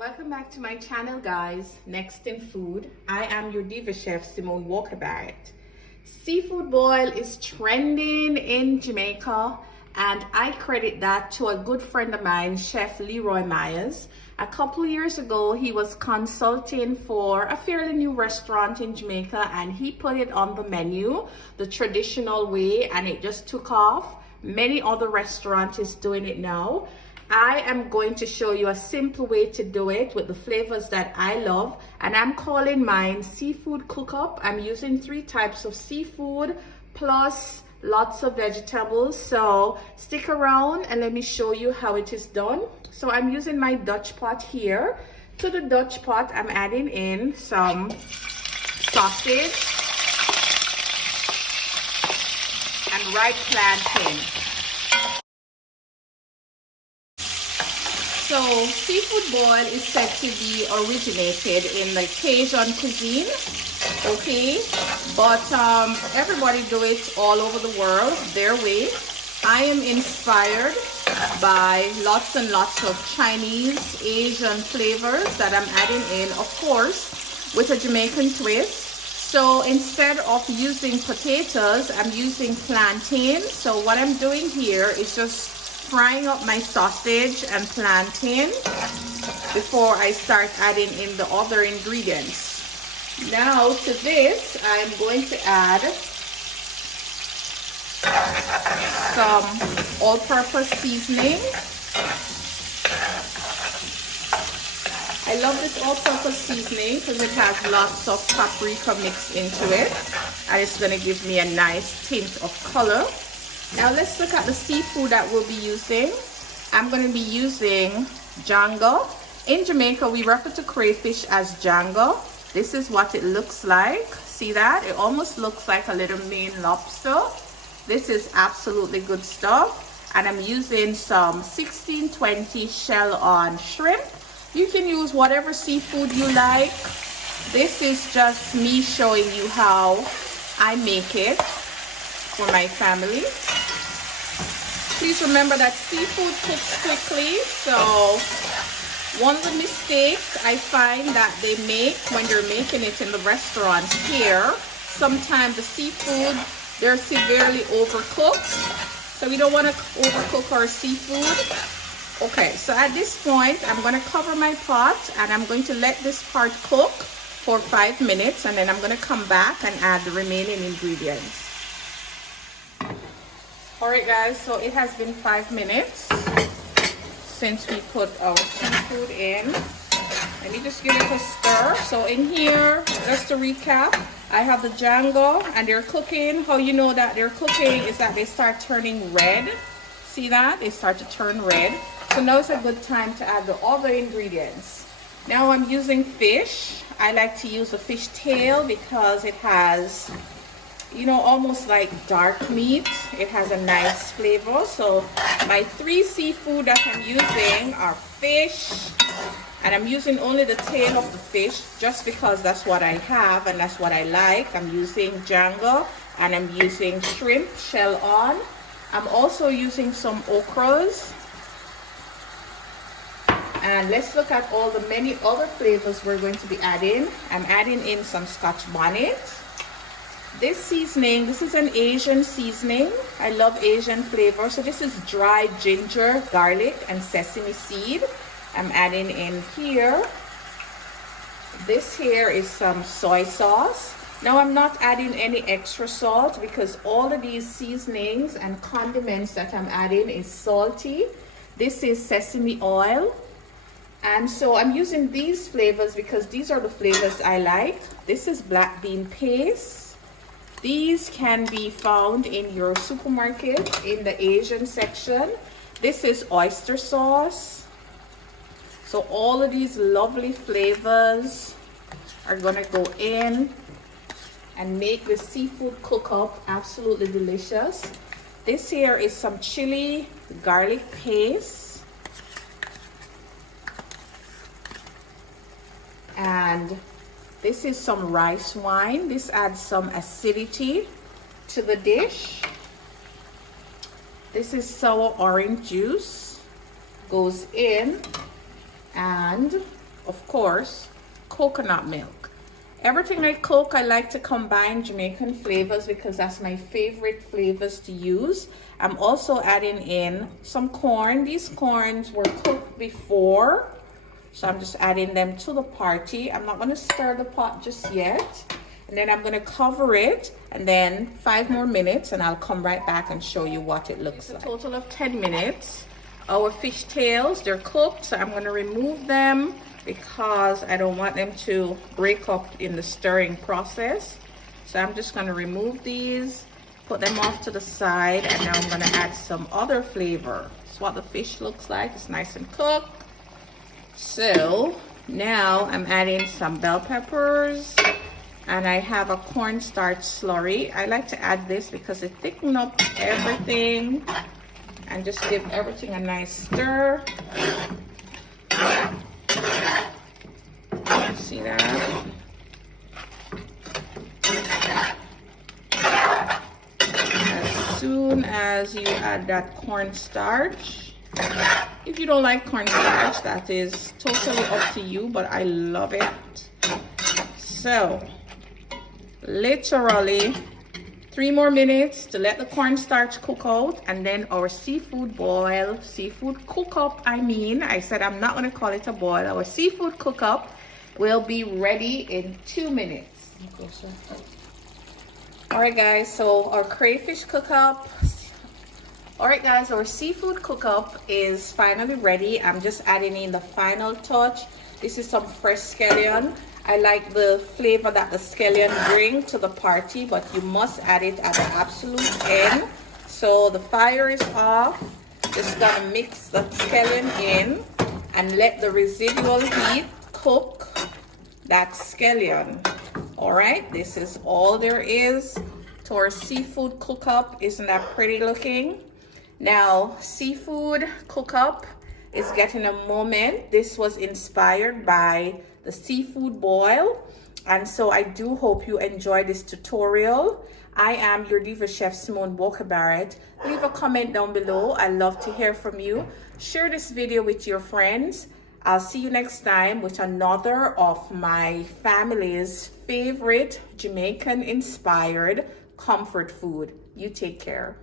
Welcome back to my channel, guys. Next in food, I am your diva chef, Simone Walker Barrett. Seafood boil is trending in Jamaica, and I credit that to a good friend of mine, Chef Leroy Myers. A couple of years ago, he was consulting for a fairly new restaurant in Jamaica, and he put it on the menu the traditional way, and it just took off. Many other restaurants is doing it now. I am going to show you a simple way to do it with the flavors that I love, and I'm calling mine Seafood CookUp. I'm using 3 types of seafood plus lots of vegetables, so stick around and let me show you how it is done. So I'm using my Dutch pot here. To the Dutch pot, I'm adding in some sausage and ripe plantain. So seafood boil is said to be originated in the Cajun cuisine, okay? But everybody do it all over the world their way. I am inspired by lots and lots of Chinese, Asian flavors that I'm adding in, of course, with a Jamaican twist. So instead of using potatoes, I'm using plantain. So what I'm doing here is just frying up my sausage and plantain before I start adding in the other ingredients. Now to this, I'm going to add some all-purpose seasoning. I love this all-purpose seasoning because it has lots of paprika mixed into it, and it's going to give me a nice tint of color. Now let's look at the seafood that we'll be using. I'm going to be using janga. In Jamaica, we refer to crayfish as janga. This is what it looks like. See that? It almost looks like a little Maine lobster. This is absolutely good stuff. And I'm using some 1620 shell-on shrimp. You can use whatever seafood you like. This is just me showing you how I make it for my family. Please remember that seafood cooks quickly, so one of the mistakes I find that they make when they're making it in the restaurants here, sometimes the seafood, they're severely overcooked, so we don't want to overcook our seafood. Okay, so at this point, I'm going to cover my pot and I'm going to let this part cook for 5 minutes, and then I'm going to come back and add the remaining ingredients. Alright guys, so it has been 5 minutes since we put our seafood in. Let me just give it a stir. So in here, just to recap, I have the janga and they're cooking. How you know that they're cooking is that they start turning red. See that? They start to turn red. So now it's a good time to add the other ingredients. Now I'm using fish. I like to use a fish tail because it has, you know, almost like dark meat. It has a nice flavor. So my 3 seafood that I'm using are fish, and I'm using only the tail of the fish just because that's what I have and that's what I like. I'm using janga and I'm using shrimp shell on. I'm also using some okras. And let's look at all the many other flavors we're going to be adding. I'm adding in some Scotch bonnet. This seasoning, this is an Asian seasoning. I love Asian flavor. So this is dried ginger, garlic, and sesame seed. I'm adding in here. This here is some soy sauce. Now I'm not adding any extra salt because all of these seasonings and condiments that I'm adding is salty. This is sesame oil. And so I'm using these flavors because these are the flavors I like. This is black bean paste. These can be found in your supermarket in the Asian section. This is oyster sauce. So all of these lovely flavors are gonna go in and make the seafood cook-up absolutely delicious. This here is some chili garlic paste. And this is some rice wine. This adds some acidity to the dish. This is sour orange juice. Goes in, and of course, coconut milk. Everything I cook, I like to combine Jamaican flavors because that's my favorite flavors to use. I'm also adding in some corn. These corns were cooked before, so I'm just adding them to the party. I'm not going to stir the pot just yet. And then I'm going to cover it, and then 5 more minutes, and I'll come right back and show you what it looks like. It's a total of 10 minutes. Our fish tails, they're cooked, so I'm going to remove them because I don't want them to break up in the stirring process. So I'm just going to remove these, put them off to the side, and now I'm going to add some other flavor. This is what the fish looks like. It's nice and cooked. So now I'm adding some bell peppers, and I have a cornstarch slurry. I like to add this because it thickens up everything and just give everything a nice stir. See that? As soon as you add that cornstarch, if you don't like cornstarch, that is totally up to you, but I love it. So, literally 3 more minutes to let the cornstarch cook out, and then our seafood cook up. I said I'm not going to call it a boil. Our seafood cook up will be ready in 2 minutes. Alright guys, so our crayfish cook up. Alright guys, our seafood cook up is finally ready. I'm just adding in the final touch. This is some fresh scallion. I like the flavor that the scallion bring to the party, but you must add it at the absolute end. So the fire is off. Just gonna mix the scallion in and let the residual heat cook that scallion. All right, this is all there is to our seafood cook up. Isn't that pretty looking? Now, seafood cook up is getting a moment. This was inspired by the seafood boil, and so I do hope you enjoy this tutorial. I am your Diva Chef Simone Walker Barrett. Leave a comment down below. I love to hear from you. Share this video with your friends. I'll see you next time with another of my family's favorite Jamaican inspired comfort food. You take care.